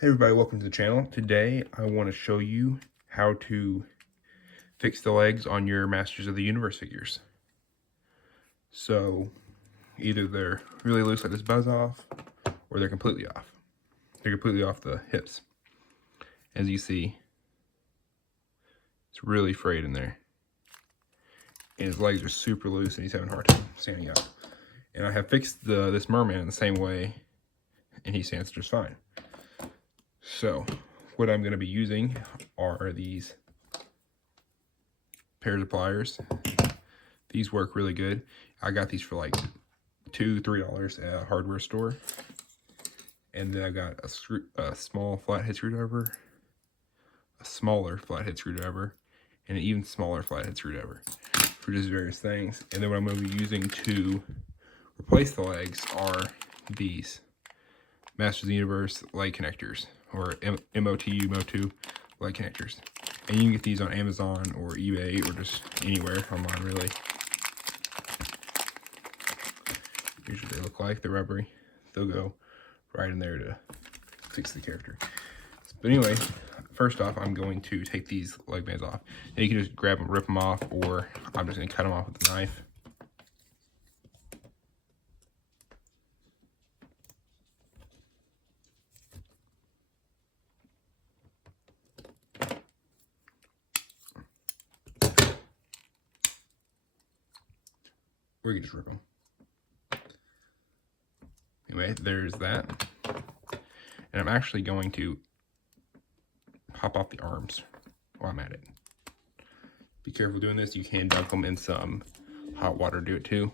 Hey everybody, welcome to the channel. Today I want to show you how to fix the legs on your Masters of the Universe figures. So either they're really loose like this buzz off, or they're completely off. They're completely off the hips. As you see, it's really frayed in there. And his legs are super loose and he's having a hard time standing up. And I have fixed this merman in the same way and he stands just fine. So what I'm going to be using are these pairs of pliers. These work really good. I got these for like $2-3 at a hardware store. And then I got a small flathead screwdriver, a smaller flathead screwdriver, and an even smaller flathead screwdriver for just various things. And then what I'm going to be using to replace the legs are these Masters of the Universe leg connectors, or MOTU leg connectors. And you can get these on Amazon or eBay or just anywhere online, really. Here's what they look like. They're rubbery. They'll go right in there to fix the character. But anyway, first off, I'm going to take these leg bands off. Now you can just grab them, rip them off, or I'm just going to cut them off with a knife. Or you can just rip them. Anyway, there's that. And I'm actually going to pop off the arms while I'm at it. Be careful doing this. You can dunk them in some hot water to do it too.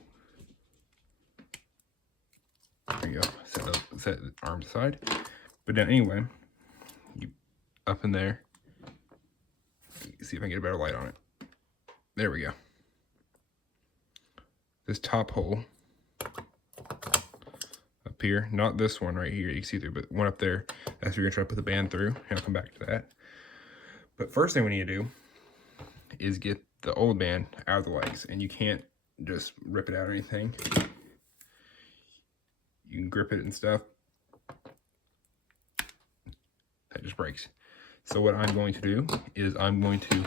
There you go. Set the arms aside. But then anyway, you up in there. See if I can get a better light on it. There we go. This top hole up here, not this one right here, you can see through, but one up there, that's where you're gonna try to put the band through, and I'll come back to that. But first thing we need to do is get the old band out of the legs, and you can't just rip it out or anything. You can grip it and stuff. That just breaks. So what I'm going to do is I'm going to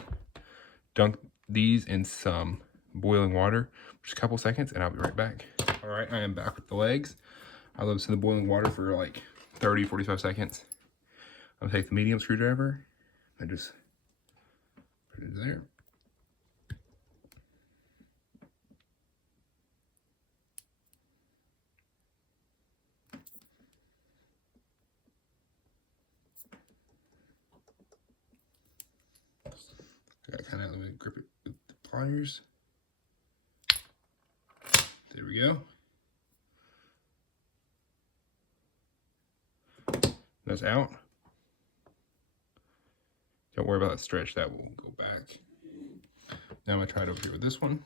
dunk these in some boiling water for just a couple seconds, and I'll be right back. All right, I am back with the legs. I left them in the boiling water for like 30-45 seconds. I'm gonna take the medium screwdriver and just put it in there. Gotta kind of grip it with the pliers. There we go. That's out. Don't worry about that stretch, that will go back. Now I'm gonna try it over here with this one.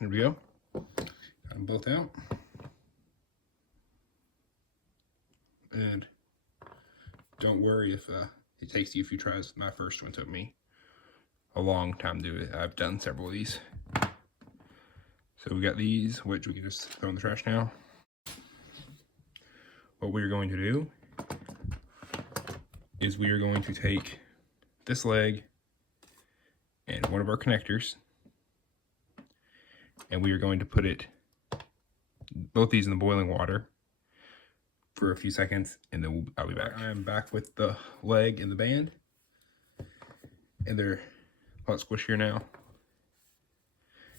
There we go. Got them both out. And don't worry if it takes you a few tries. My first one took me a long time to do it. I've done several of these. So we got these, which we can just throw in the trash now. What we're going to do is we are going to take this leg and one of our connectors, and we are going to put both these in the boiling water for a few seconds, and then I'll be back. I'm back with the leg and the band, and they're a lot squishier now.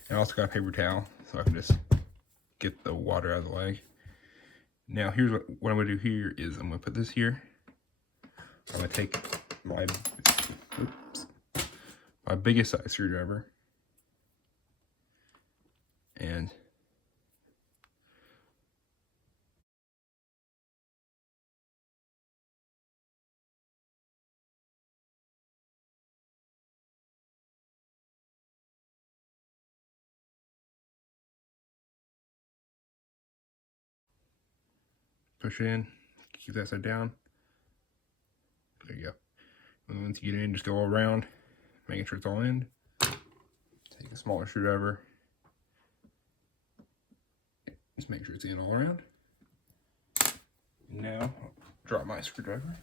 And I also got a paper towel, so I can just get the water out of the leg. Now here's what I'm gonna do here is I'm gonna put this here. I'm gonna take my biggest size screwdriver and push it in, keep that side down. There you go. And once you get in, just go all around, making sure it's all in. Take a smaller screwdriver. Just make sure it's in all around. Now, I'll drop my screwdriver.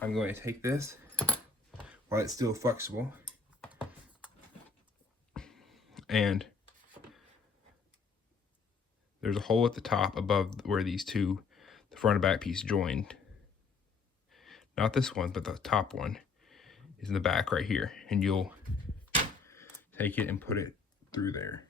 I'm going to take this while it's still flexible, and there's a hole at the top above where these two, the front and back piece, joined. Not this one, but the top one is in the back right here, and you'll take it and put it through there.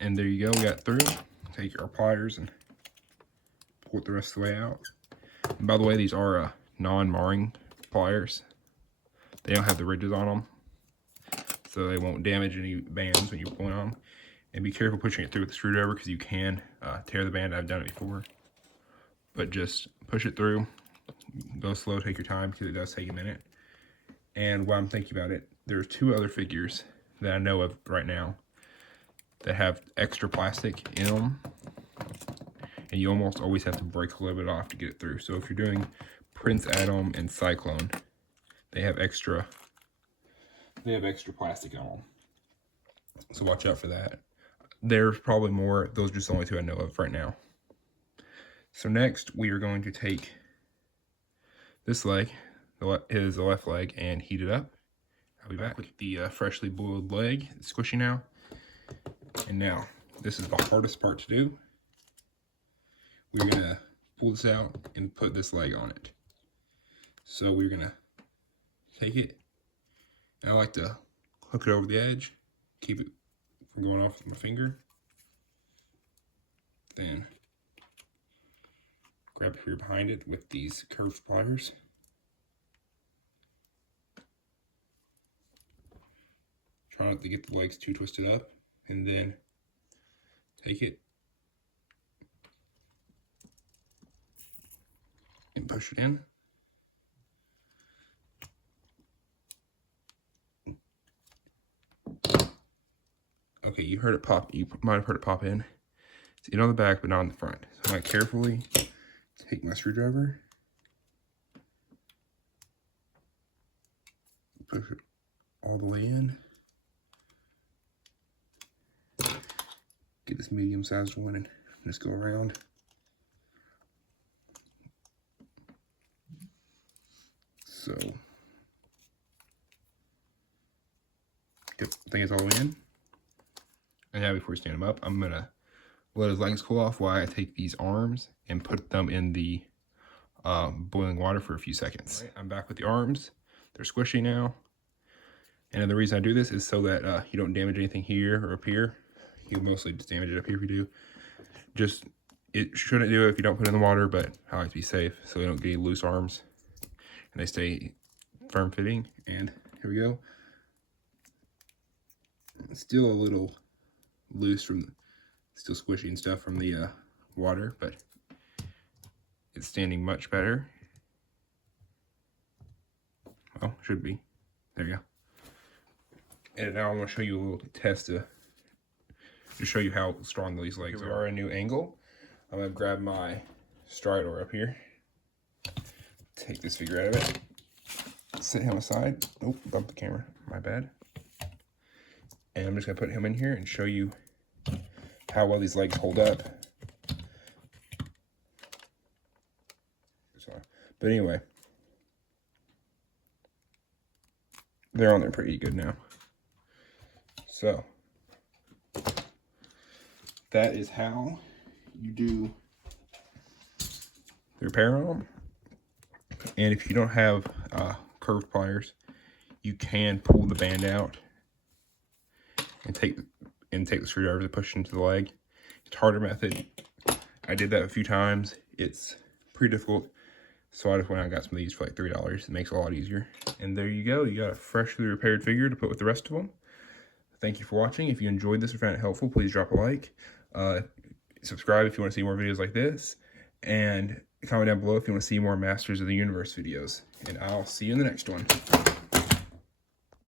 And there you go, we got through. Take our pliers and pull it the rest of the way out. And by the way, these are non-marring pliers. They don't have the ridges on them, so they won't damage any bands when you're pulling on them. And be careful pushing it through with the screwdriver, because you can tear the band. I've done it before. But just push it through. Go slow, take your time, because it does take a minute. And while I'm thinking about it, there's 2 other figures that I know of right now that have extra plastic in them, and you almost always have to break a little bit off to get it through. So if you're doing Prince Adam and Cyclone, they have extra plastic on them, so watch out for that. There's probably more. Those are just the only 2 I know of right now. So next we are going to take this leg, the left leg, and heat it up. I'll be back with the freshly boiled leg. It's squishy now. And now, this is the hardest part to do. We're gonna pull this out and put this leg on it. So we're gonna take it, and I like to hook it over the edge, keep it from going off with my finger. Then grab it here behind it with these curved pliers. Try not to get the legs too twisted up, and then take it and push it in. Okay, you heard it pop. You might have heard it pop in. It's in on the back, but not on the front. So I'm going to carefully take my screwdriver, push it all the way in. Get this medium-sized one and just go around. So, yep, I think it's all the way in. And now before we stand them up, I'm gonna let his legs cool off while I take these arms and put them in the boiling water for a few seconds. Right, I'm back with the arms. They're squishy now. And the reason I do this is so that you don't damage anything here or up here. You mostly just damage it up here if you do. Just, it shouldn't do it if you don't put it in the water, but I like to be safe so they don't get any loose arms and they stay firm fitting. And here we go. It's still a little loose from, still squishy and stuff from the water, but it's standing much better. Well, should be. There you go. And now I'm going to show you a little test to show you how strong these legs are. Here we are at a new angle. I'm going to grab my stridor up here. Take this figure out of it. Set him aside. Oh, bumped the camera. My bad. And I'm just going to put him in here and show you how well these legs hold up. But anyway, they're on there pretty good now. So, that is how you do the repair on them. And if you don't have curved pliers, you can pull the band out and take the screwdriver to push into the leg. It's a harder method. I did that a few times. It's pretty difficult. So I just went out and got some of these for like $3. It makes it a lot easier. And there you go. You got a freshly repaired figure to put with the rest of them. Thank you for watching. If you enjoyed this or found it helpful, please drop a like. Subscribe if you want to see more videos like this. And comment down below if you want to see more Masters of the Universe videos. And I'll see you in the next one.